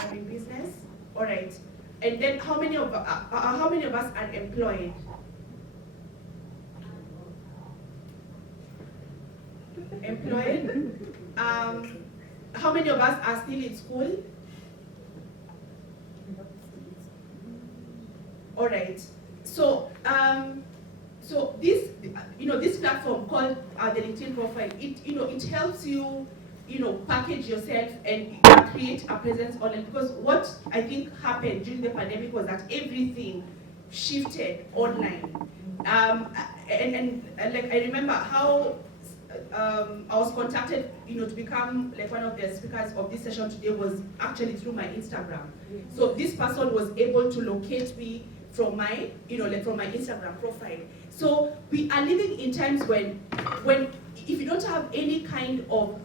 are in business? All right. And then how many of us are employed? Employed. How many of us are still in school? All right. So, so this, this platform called the LinkedIn profile, it helps you, package yourself and create a presence online. Because what I think happened during the pandemic was that everything shifted online. And like I remember how I was contacted, to become like one of the speakers of this session today was actually through my Instagram. So this person was able to locate me from my, from my Instagram profile. So we are living in times when if you don't have any kind of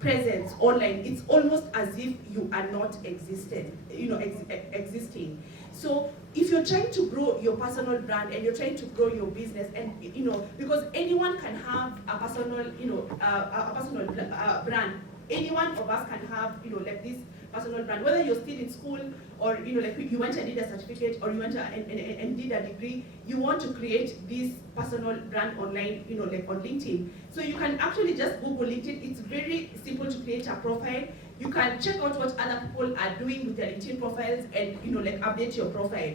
presence online, it's almost as if you are not existing. So if you're trying to grow your personal brand and you're trying to grow your business, and because anyone can have a personal, brand. Any one of us can have, like this personal brand. Whether you're still in school or like you went and did a certificate or you went and did a degree, you want to create this personal brand online, like on LinkedIn. So you can actually just Google LinkedIn. It's very simple to create a profile. You can check out what other people are doing with their LinkedIn profiles and like update your profile.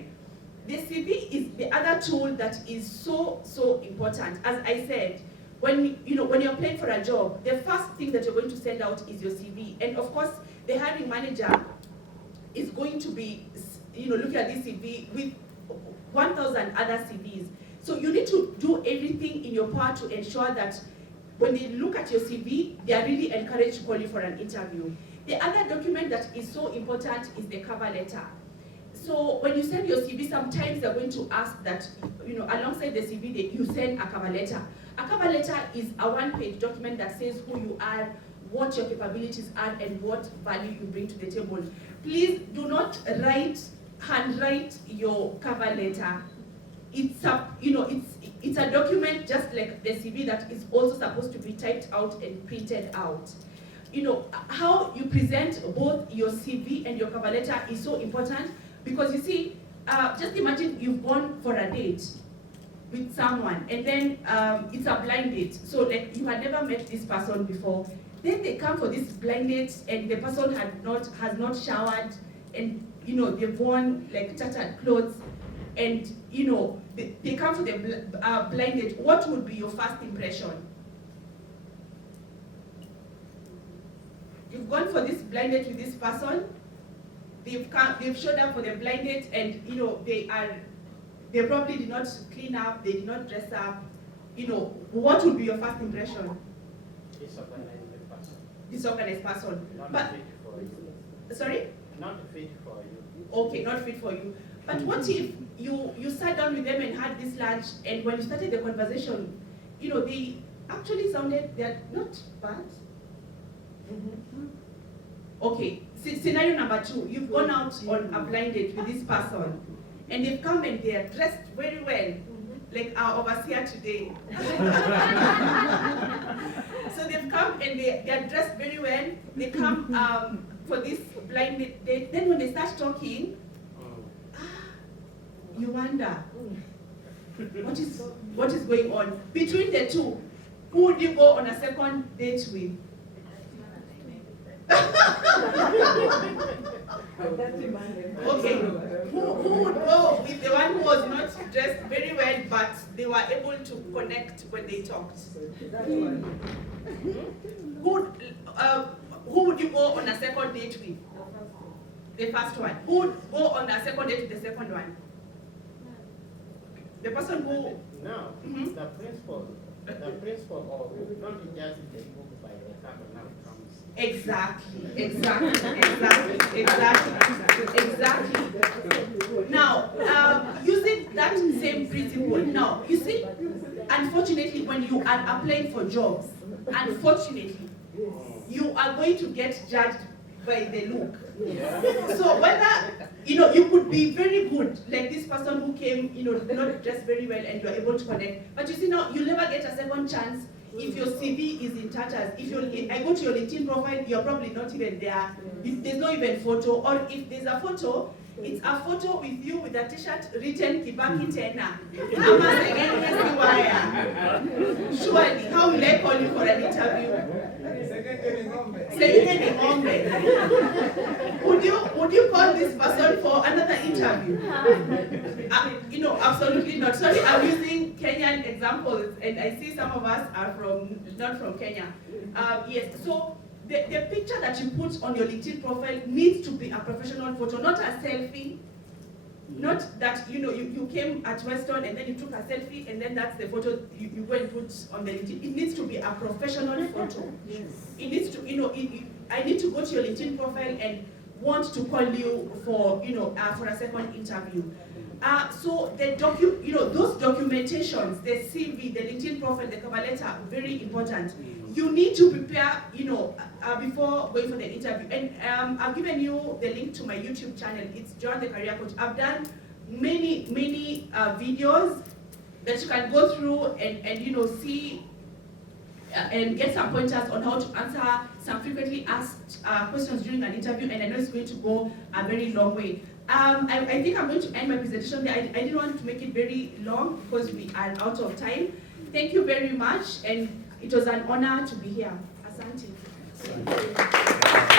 The CV is the other tool that is so important. As I said, when you're applying for a job, the first thing that you're going to send out is your CV. And of course, the hiring manager is going to be, looking at this CV with 1,000 other CVs. So you need to do everything in your power to ensure that when they look at your CV, they are really encouraged to call you for an interview. The other document that is so important is the cover letter. So when you send your CV, sometimes they're going to ask that, alongside the CV, you send a cover letter. A cover letter is a one-page document that says who you are, what your capabilities are, and what value you bring to the table. Please do not handwrite your cover letter. It's a document just like the CV that is also supposed to be typed out and printed out. How you present both your CV and your cover letter is so important, because you see, just imagine you've gone for a date with someone and then it's a blind date. So like you had never met this person before. Then they come for this blind date and the person has not showered, and they've worn like tattered clothes, and they come for the blind date. What would be your first impression? You've gone for this blind date with this person. They've showed up for the blind date, and they probably did not clean up, they did not dress up. What would be your first impression? Disorganized person. Not but fit for you. Sorry? Not fit for you. Okay, not fit for you. But what if you sat down with them and had this lunch, and when you started the conversation, they actually they're not bad. Mm-hmm. Okay, scenario number 2, you've gone out on a blind date with this person, and they've come and they are dressed very well, like our overseer today. So they've come and they are dressed very well. They come for this blind date. Then when they start talking, you wonder, what is going on? Between the two, who would you go on a second date with? Okay, who would go with the one who was not dressed very well, but they were able to connect when they talked? Who would you go on a second date with? The first one. Who would go on a second date with the second one? The person who... No, the principal of not just the book by the couple now comes. Exactly. Now, using that same principle, now, you see, unfortunately, when you are applying for jobs, unfortunately, you are going to get judged by the look. So whether, you could be very good, like this person who came, not dressed very well, and you're able to connect. But you see now, you'll never get a second chance if your CV is in tatters, if I go to your LinkedIn profile, you're probably not even there. There's not even photo, or if there's a photo, it's a photo with you with a t-shirt written Kibaki Tena. Surely, how will I call you for an interview? Would you call this person for another interview? Absolutely not. Sorry, I'm using Kenyan examples, and I see some of us are not from Kenya. Yes, so the picture that you put on your LinkedIn profile needs to be a professional photo, not a selfie. Not that you came at Weston and then you took a selfie and then that's the photo you go and put on the LinkedIn. It needs to be a professional photo. Yes. It needs to, I need to go to your LinkedIn profile and want to call you for a second interview. So those documentations, the CV, the LinkedIn profile, the cover letter, very important. You need to prepare, before going for the interview. And I've given you the link to my YouTube channel. It's John the Career Coach. I've done many videos that you can go through and see and get some pointers on how to answer some frequently asked questions during an interview. And I know it's going to go a very long way. I think I'm going to end my presentation there. I didn't want to make it very long because we are out of time. Thank you very much, and it was an honor to be here. Asante.